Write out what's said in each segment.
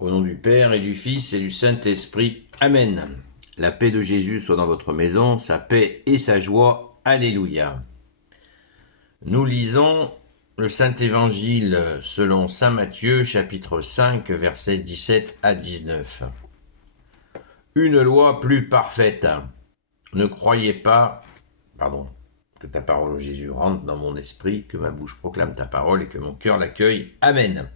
Au nom du Père et du Fils et du Saint-Esprit. Amen. La paix de Jésus soit dans votre maison, sa paix et sa joie. Alléluia. Nous lisons le Saint-Évangile selon Saint Matthieu, chapitre 5, versets 17 à 19. Une loi plus parfaite. Ne croyez pas, que ta parole, Jésus, rentre dans mon esprit, que ma bouche proclame ta parole et que mon cœur l'accueille. Amen.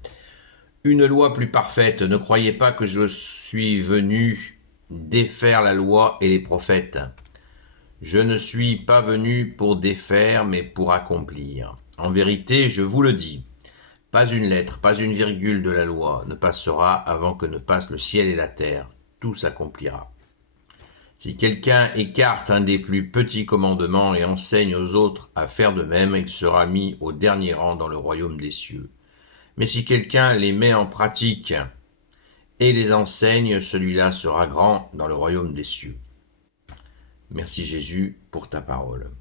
Une loi plus parfaite. Ne croyez pas que je suis venu défaire la loi et les prophètes. Je ne suis pas venu pour défaire, mais pour accomplir. En vérité, je vous le dis, pas une lettre, pas une virgule de la loi ne passera avant que ne passent le ciel et la terre. Tout s'accomplira. Si quelqu'un écarte un des plus petits commandements et enseigne aux autres à faire de même, il sera mis au dernier rang dans le royaume des cieux. Mais si quelqu'un les met en pratique et les enseigne, celui-là sera grand dans le royaume des cieux. Merci Jésus pour ta parole.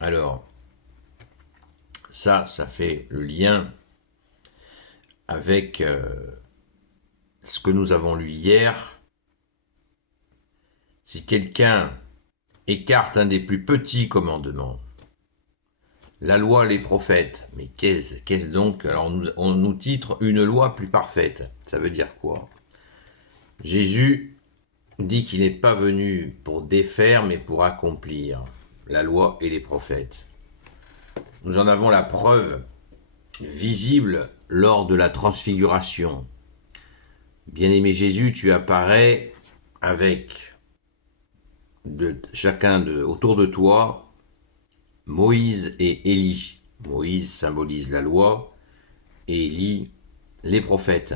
Alors, ça fait le lien avec ce que nous avons lu hier. Si quelqu'un écarte un des plus petits commandements, la loi, les prophètes, mais qu'est-ce donc? Alors on nous titre une loi plus parfaite. Ça veut dire quoi? Jésus dit qu'il n'est pas venu pour défaire, mais pour accomplir la loi et les prophètes. Nous en avons la preuve visible lors de la transfiguration. Bien-aimé Jésus, tu apparais avec autour de toi Moïse et Élie. Moïse symbolise la loi et Élie les prophètes.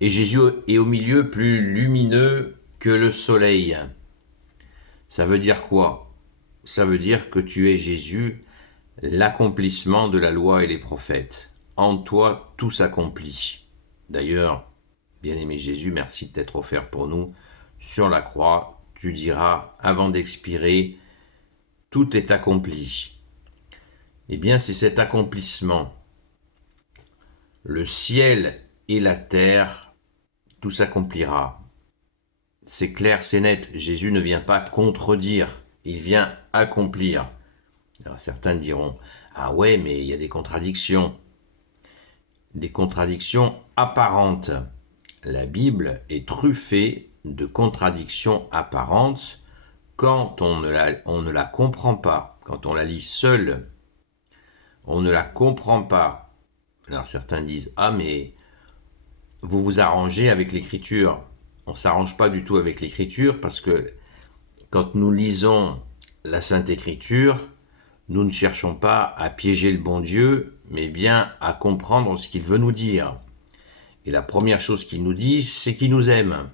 Et Jésus est au milieu plus lumineux que le soleil. Ça veut dire quoi? Ça veut dire que tu es Jésus, l'accomplissement de la loi et les prophètes. En toi, tout s'accomplit. D'ailleurs, bien-aimé Jésus, merci de t'être offert pour nous sur la croix. Tu diras, avant d'expirer, tout est accompli. Eh bien, c'est cet accomplissement. Le ciel et la terre, tout s'accomplira. C'est clair, c'est net. Jésus ne vient pas contredire, il vient accomplir. Alors, certains diront, ah ouais, mais il y a des contradictions apparentes. La Bible est truffée de contradictions apparentes quand on ne la comprend pas, quand on la lit seule. On ne la comprend pas. Alors certains disent, ah mais vous vous arrangez avec l'écriture. On ne s'arrange pas du tout avec l'écriture parce que quand nous lisons la Sainte Écriture, nous ne cherchons pas à piéger le bon Dieu, mais bien à comprendre ce qu'il veut nous dire. Et la première chose qu'il nous dit, c'est qu'il nous aime.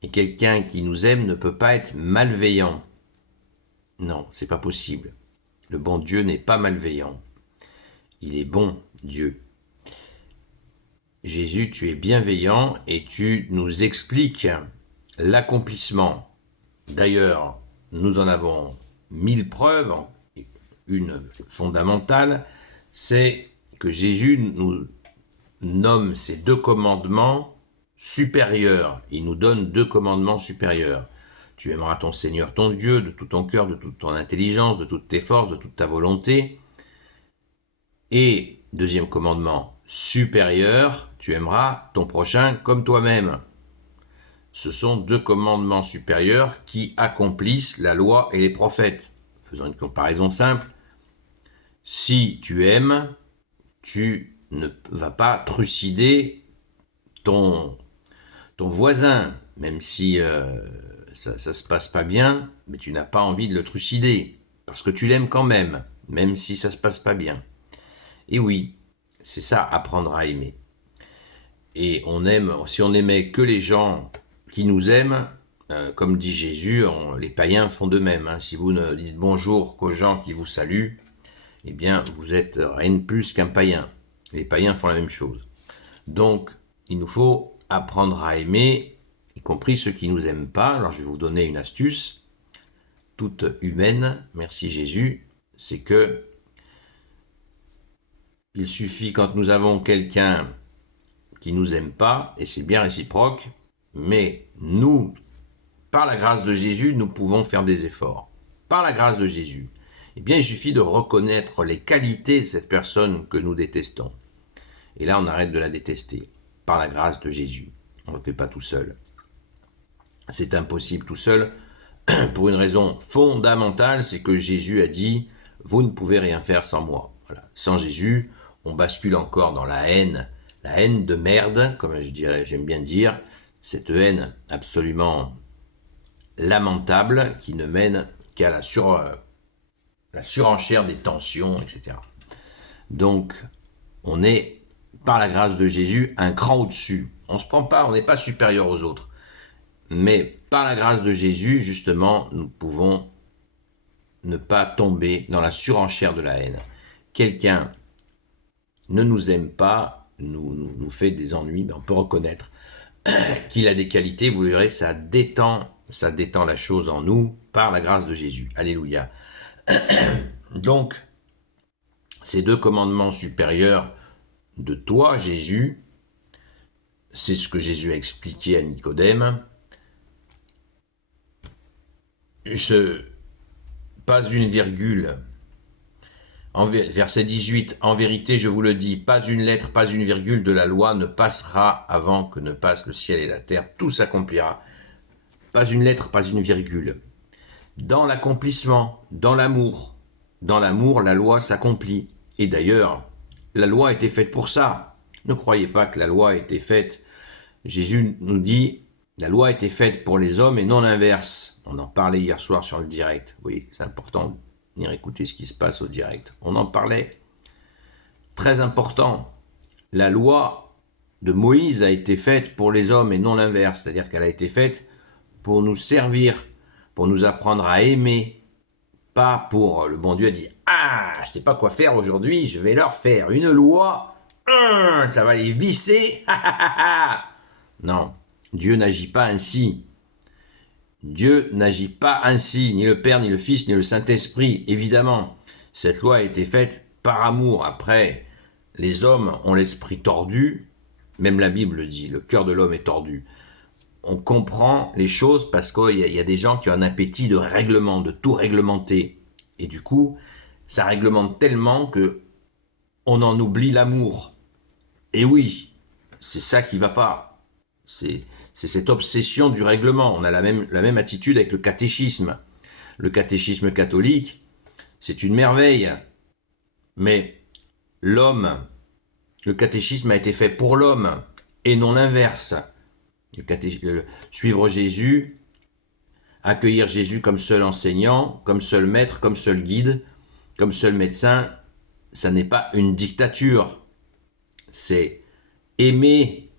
Et quelqu'un qui nous aime ne peut pas être malveillant. Non, c'est pas possible. Le bon Dieu n'est pas malveillant. Il est bon, Dieu. Jésus, tu es bienveillant et tu nous expliques l'accomplissement. D'ailleurs, nous en avons 1000 preuves. Une fondamentale, c'est que Jésus nous nomme ces 2 commandements supérieurs. Il nous donne 2 commandements supérieurs. Tu aimeras ton Seigneur, ton Dieu, de tout ton cœur, de toute ton intelligence, de toutes tes forces, de toute ta volonté. Et, 2e commandement supérieur, tu aimeras ton prochain comme toi-même. Ce sont 2 commandements supérieurs qui accomplissent la loi et les prophètes. Faisons une comparaison simple. Si tu aimes, tu ne vas pas trucider ton voisin, même si ça se passe pas bien, mais tu n'as pas envie de le trucider, parce que tu l'aimes quand même si ça se passe pas bien. Et oui, c'est ça, apprendre à aimer. Et si on aimait que les gens qui nous aiment, comme dit Jésus, les païens font de même. Si vous ne dites bonjour qu'aux gens qui vous saluent, eh bien, vous êtes rien de plus qu'un païen. Les païens font la même chose. Donc, il nous faut apprendre à aimer, y compris ceux qui ne nous aiment pas. Alors, je vais vous donner une astuce, toute humaine, merci Jésus, c'est que il suffit quand nous avons quelqu'un qui nous aime pas, et c'est bien réciproque, mais nous, par la grâce de Jésus, nous pouvons faire des efforts. Par la grâce de Jésus. Eh bien, il suffit de reconnaître les qualités de cette personne que nous détestons. Et là, on arrête de la détester. Par la grâce de Jésus. On ne le fait pas tout seul. C'est impossible tout seul, pour une raison fondamentale, c'est que Jésus a dit « Vous ne pouvez rien faire sans moi ». Voilà. Sans Jésus, on bascule encore dans la haine de merde, comme j'aime bien dire, cette haine absolument lamentable qui ne mène qu'à la surenchère des tensions, etc. Donc, on est, par la grâce de Jésus, un cran au-dessus. On ne se prend pas, on n'est pas supérieur aux autres. Mais par la grâce de Jésus, justement, nous pouvons ne pas tomber dans la surenchère de la haine. Quelqu'un ne nous aime pas, nous fait des ennuis, mais on peut reconnaître qu'il a des qualités, vous verrez, ça détend la chose en nous par la grâce de Jésus. Alléluia. Donc, ces deux commandements supérieurs de toi, Jésus, c'est ce que Jésus a expliqué à Nicodème. Pas une virgule. Verset 18, en vérité, je vous le dis, pas une lettre, pas une virgule de la loi ne passera avant que ne passe le ciel et la terre. Tout s'accomplira. Pas une lettre, pas une virgule. Dans l'accomplissement, dans l'amour, la loi s'accomplit. Et d'ailleurs, la loi a été faite pour ça. Ne croyez pas que la loi a été faite. Jésus nous dit, la loi a été faite pour les hommes et non l'inverse. On en parlait hier soir sur le direct. Oui, c'est important de venir écouter ce qui se passe au direct. On en parlait. Très important. La loi de Moïse a été faite pour les hommes et non l'inverse. C'est-à-dire qu'elle a été faite pour nous servir, pour nous apprendre à aimer. Pas pour, le bon Dieu a dit, ah, je ne sais pas quoi faire aujourd'hui, je vais leur faire une loi, ça va les visser. Non, Dieu n'agit pas ainsi. Dieu n'agit pas ainsi, ni le Père, ni le Fils, ni le Saint-Esprit, évidemment. Cette loi a été faite par amour. Après, les hommes ont l'esprit tordu, même la Bible le dit, le cœur de l'homme est tordu. On comprend les choses parce qu'il y a des gens qui ont un appétit de règlement, de tout réglementer. Et du coup, ça réglemente tellement que on en oublie l'amour. Et oui, c'est ça qui va pas. C'est cette obsession du règlement. On a la même attitude avec le catéchisme. Le catéchisme catholique, c'est une merveille. Mais l'homme, le catéchisme a été fait pour l'homme et non l'inverse. Suivre Jésus, accueillir Jésus comme seul enseignant, comme seul maître, comme seul guide, comme seul médecin, ça n'est pas une dictature. C'est aimer,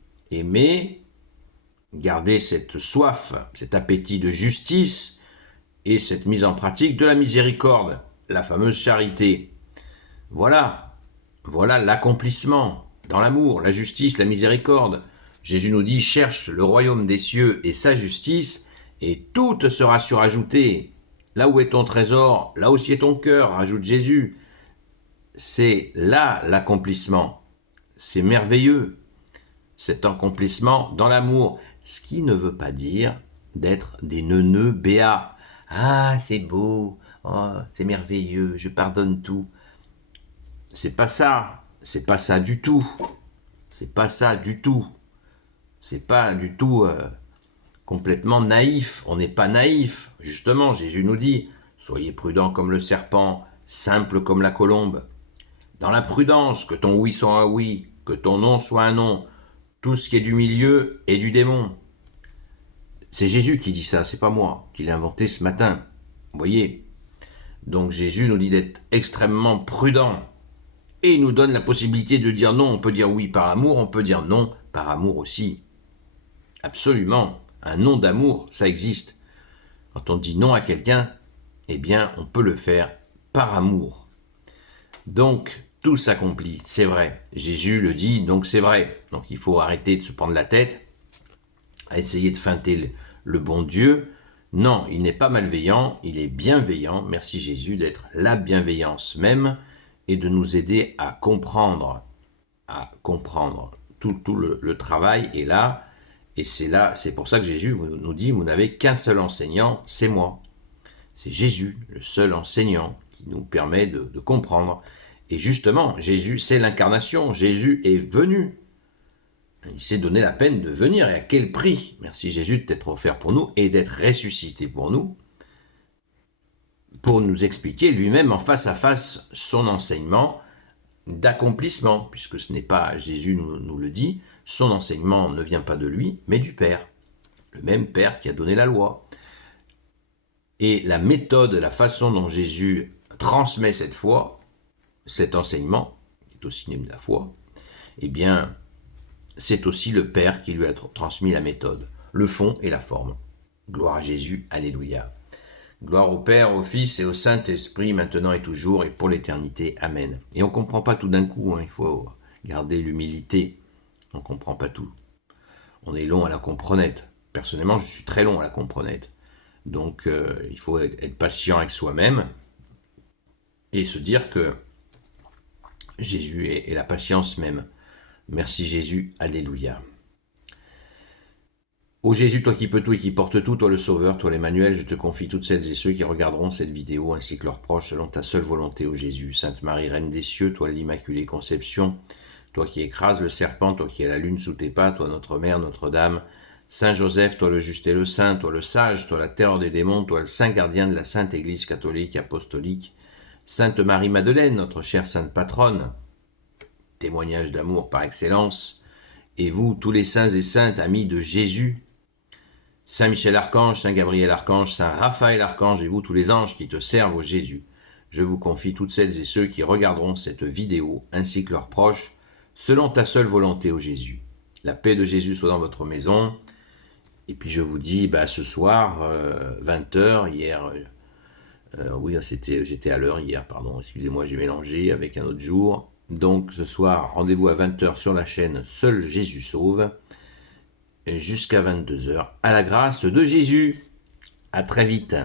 garder cette soif, cet appétit de justice et cette mise en pratique de la miséricorde, la fameuse charité. Voilà l'accomplissement dans l'amour, la justice, la miséricorde. Jésus nous dit, cherche le royaume des cieux et sa justice, et tout te sera surajouté. Là où est ton trésor, là aussi est ton cœur, rajoute Jésus. C'est là l'accomplissement. C'est merveilleux, cet accomplissement dans l'amour. Ce qui ne veut pas dire d'être des neuneux béats. Ah, c'est beau, oh, c'est merveilleux, je pardonne tout. C'est pas ça du tout. C'est pas du tout complètement naïf. On n'est pas naïf. Justement, Jésus nous dit, soyez prudents comme le serpent, simple comme la colombe. Dans la prudence, que ton oui soit un oui, que ton non soit un non. Tout ce qui est du milieu est du démon. C'est Jésus qui dit ça, c'est pas moi, qui l'ai inventé ce matin. Vous voyez ? Donc Jésus nous dit d'être extrêmement prudent. Et il nous donne la possibilité de dire non. On peut dire oui par amour, on peut dire non par amour aussi. Absolument. Un non d'amour, ça existe. Quand on dit non à quelqu'un, eh bien, on peut le faire par amour. Donc, tout s'accomplit, c'est vrai. Jésus le dit, donc c'est vrai. Donc, il faut arrêter de se prendre la tête à essayer de feinter le bon Dieu. Non, il n'est pas malveillant, il est bienveillant. Merci Jésus d'être la bienveillance même et de nous aider à comprendre tout le travail est là. Et c'est pour ça que Jésus nous dit, vous n'avez qu'un seul enseignant, c'est moi. C'est Jésus, le seul enseignant qui nous permet de comprendre. Et justement, Jésus, c'est l'incarnation. Jésus est venu. Il s'est donné la peine de venir. Et à quel prix? Merci Jésus d'être offert pour nous et d'être ressuscité pour nous, pour nous expliquer lui-même en face à face son enseignement d'accomplissement, puisque ce n'est pas, Jésus nous le dit, son enseignement ne vient pas de lui, mais du Père. Le même Père qui a donné la loi. Et la méthode, la façon dont Jésus transmet cette foi, cet enseignement, qui est aussi de la foi, eh bien, c'est aussi le Père qui lui a transmis la méthode, le fond et la forme. Gloire à Jésus, alléluia. Gloire au Père, au Fils et au Saint-Esprit, maintenant et toujours, et pour l'éternité. Amen. Et on ne comprend pas tout d'un coup, il faut garder l'humilité. On ne comprend pas tout. On est long à la comprenette. Personnellement, je suis très long à la comprenette. Donc, il faut être patient avec soi-même et se dire que Jésus est la patience même. Merci Jésus, alléluia. Ô Jésus, toi qui peux tout et qui portes tout, toi le Sauveur, toi l'Emmanuel, je te confie toutes celles et ceux qui regarderont cette vidéo ainsi que leurs proches selon ta seule volonté, ô Jésus. Sainte Marie, Reine des cieux, toi l'Immaculée Conception, toi qui écrases le serpent, toi qui as la lune sous tes pas, toi notre Mère, Notre-Dame, Saint Joseph, toi le juste et le saint, toi le sage, toi la terreur des démons, toi le saint gardien de la Sainte Église catholique apostolique, Sainte Marie-Madeleine, notre chère Sainte Patronne, témoignage d'amour par excellence, et vous, tous les saints et saintes, amis de Jésus, Saint Michel Archange, Saint Gabriel Archange, Saint Raphaël Archange, et vous, tous les anges qui te servent au Jésus, je vous confie toutes celles et ceux qui regarderont cette vidéo, ainsi que leurs proches, selon ta seule volonté, ô Jésus. La paix de Jésus soit dans votre maison. Et puis je vous dis, ce soir, 20h, hier, oui, j'étais à l'heure hier, pardon, excusez-moi, j'ai mélangé avec un autre jour. Donc ce soir, rendez-vous à 20h sur la chaîne Seul Jésus Sauve, jusqu'à 22h, à la grâce de Jésus. À très vite.